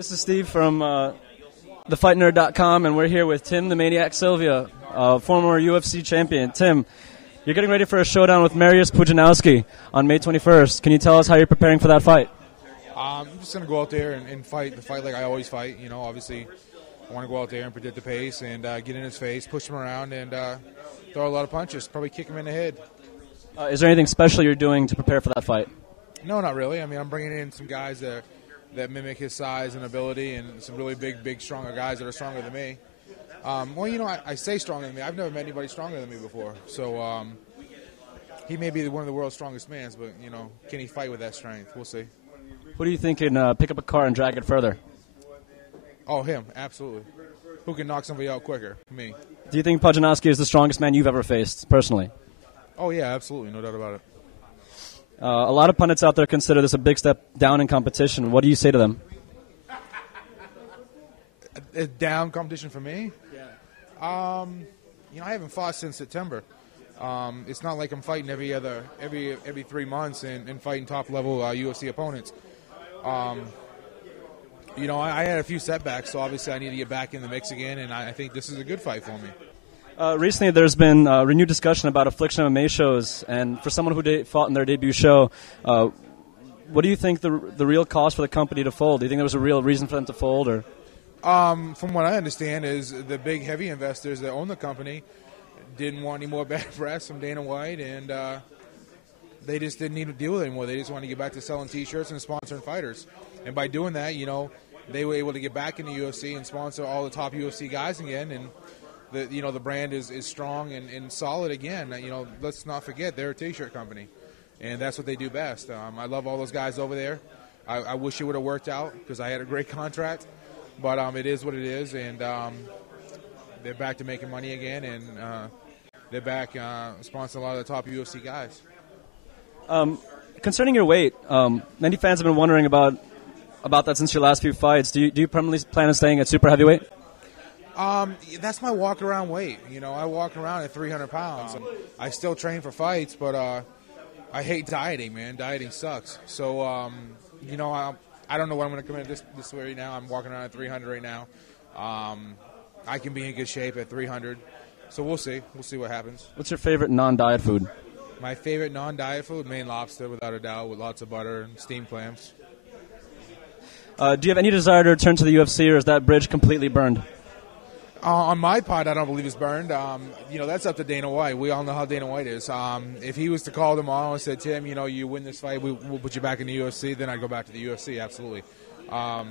This is Steve from thefightnerd.com, and we're here with Tim the Maine-iac Sylvia, former UFC champion. Tim, you're getting ready for a showdown with Mariusz Pudzianowski on May 21st. Can you tell us how you're preparing for that fight? I'm just going to go out there and fight the fight like I always fight. You know, obviously, I want to go out there and predict the pace and get in his face, push him around, and throw a lot of punches, probably kick him in the head. Is there anything special you're doing to prepare for that fight? No, not really. I mean, I'm bringing in some guys that mimic his size and ability, and some really big, stronger guys that are stronger than me. Well, you know, I say stronger than me. I've never met anybody stronger than me before. So he may be one of the world's strongest men, but, you know, can he fight with that strength? We'll see. Who do you think can pick up a car and drag it further? Oh, him, absolutely. Who can knock somebody out quicker? Me. Do you think Pudzianowski is the strongest man you've ever faced, personally? Oh, yeah, absolutely. No doubt about it. A lot of pundits out there consider this a big step down in competition. What do you say to them? A down competition for me? Yeah. You know, I haven't fought since September. It's not like I'm fighting every 3 months and fighting top level UFC opponents. You know, I had a few setbacks, so obviously I need to get back in the mix again, and I think this is a good fight for me. Recently, there's been renewed discussion about Affliction MMA shows, and for someone who fought in their debut show, what do you think the real cause for the company to fold? Do you think there was a real reason for them to fold? Or from what I understand is the big heavy investors that own the company didn't want any more bad press from Dana White, and they just didn't need to deal with it anymore. They just wanted to get back to selling T-shirts and sponsoring fighters. And by doing that, you know, they were able to get back into UFC and sponsor all the top UFC guys again, and the brand is strong and solid again. You know, let's not forget they're a T-shirt company, and that's what they do best. I love all those guys over there. I wish it would have worked out because I had a great contract, but it is what it is, and they're back to making money again, and they're back sponsoring a lot of the top UFC guys. Concerning your weight, many fans have been wondering about that since your last few fights. Do you permanently plan on staying at super heavyweight? That's my walk-around weight. You know, I walk around at 300 pounds. And I still train for fights, but I hate dieting, man. Dieting sucks. So, you know, I don't know when I'm going to come in this way right now. I'm walking around at 300 right now. I can be in good shape at 300. So we'll see. We'll see what happens. What's your favorite non-diet food? My favorite non-diet food? Maine lobster, without a doubt, with lots of butter and steamed clams. Do you have any desire to return to the UFC, or is that bridge completely burned? On my part, I don't believe it's burned. You know, that's up to Dana White. We all know how Dana White is. If he was to call tomorrow and said, Tim, you know, you win this fight, we'll put you back in the UFC, then I'd go back to the UFC, absolutely. I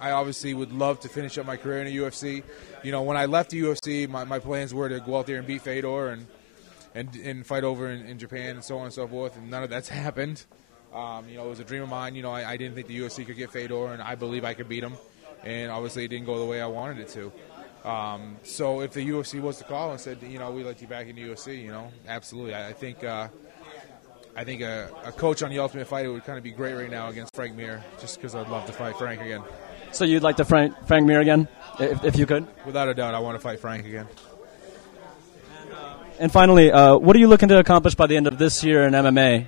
obviously would love to finish up my career in the UFC. You know, when I left the UFC, my plans were to go out there and beat Fedor and fight over in Japan and so on and so forth, and none of that's happened. You know, it was a dream of mine. You know, I didn't think the UFC could get Fedor, and I believe I could beat him. And obviously it didn't go the way I wanted it to. So if the UFC was to call and said, you know, we'd like you back in the UFC, you know, absolutely. I think a coach on The Ultimate Fighter would kind of be great right now against Frank Mir, just because I'd love to fight Frank again. So you'd like to Frank Mir again, if you could? Without a doubt, I want to fight Frank again. And finally, what are you looking to accomplish by the end of this year in MMA?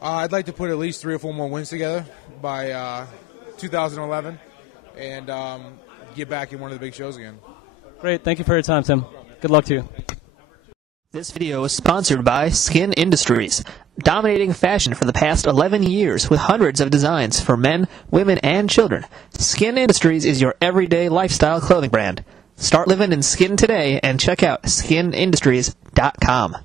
I'd like to put at least 3 or 4 more wins together by 2011 and get back in one of the big shows again. Great. Thank you for your time, Tim. Good luck to you. This video is sponsored by Skin Industries, dominating fashion for the past 11 years with hundreds of designs for men, women, and children. Skin Industries is your everyday lifestyle clothing brand. Start living in skin today and check out skinindustries.com.